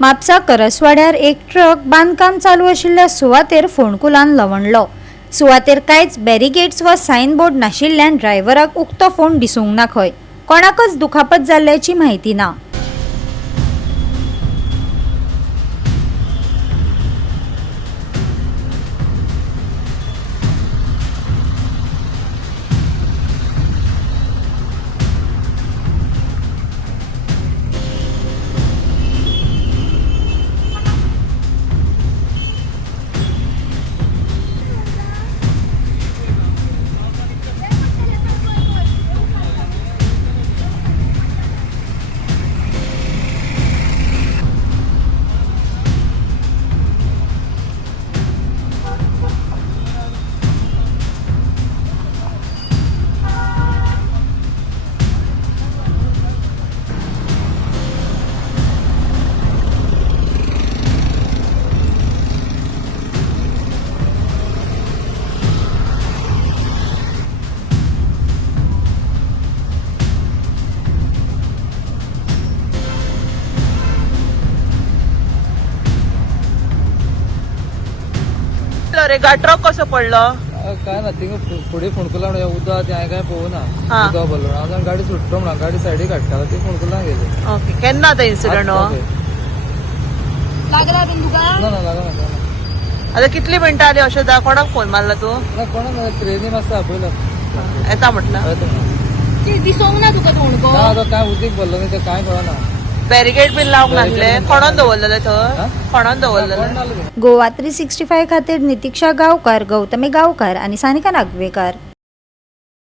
म्हापसा करसवाड्यार एक ट्रक बांदकाम चालू आशिल्ल्या सुवातेर फोंडकुलान लवंडलो। सुवातेर कांयच बॅरिगेड्स वा सायन बोर्ड नाशिल्ल्यान ड्रायव्हराक उक्तो फोंड दिसूंक ना खंय। कोणाकच दुखापत जाल्ल्याची म्हायती ना। रे ट्रक कसो पडलो काय ना थिंग फुडें फोंडकुला उदक ते हांवें काय पळोवना उदक भरलो हांव गाडी सुट्टो म्हणून गाडी सायडीक काडटा ती फोंडकुला गेली। ओके केन्ना तो इन्सिडंट हो लागला बीन तुका? ना ना लागना आता कितली मिनटां आली अशें दा कोणाक फोन मारला तू ना कोणाक ट्रेनी मातसो आपयलो येता म्हटलं ती दिसोंक ना तुका तोंडको? ना तो काय उदीक भरलो न्ही ते काय कळना बॅरिगेड बीन लावंक नासले कोणान दवरलेले थंय कोणान दवरलेले गोवा 365 खातीर नितीक्षा गांवकार, गौतमी गांवकार आणि सानिका नागवेकर।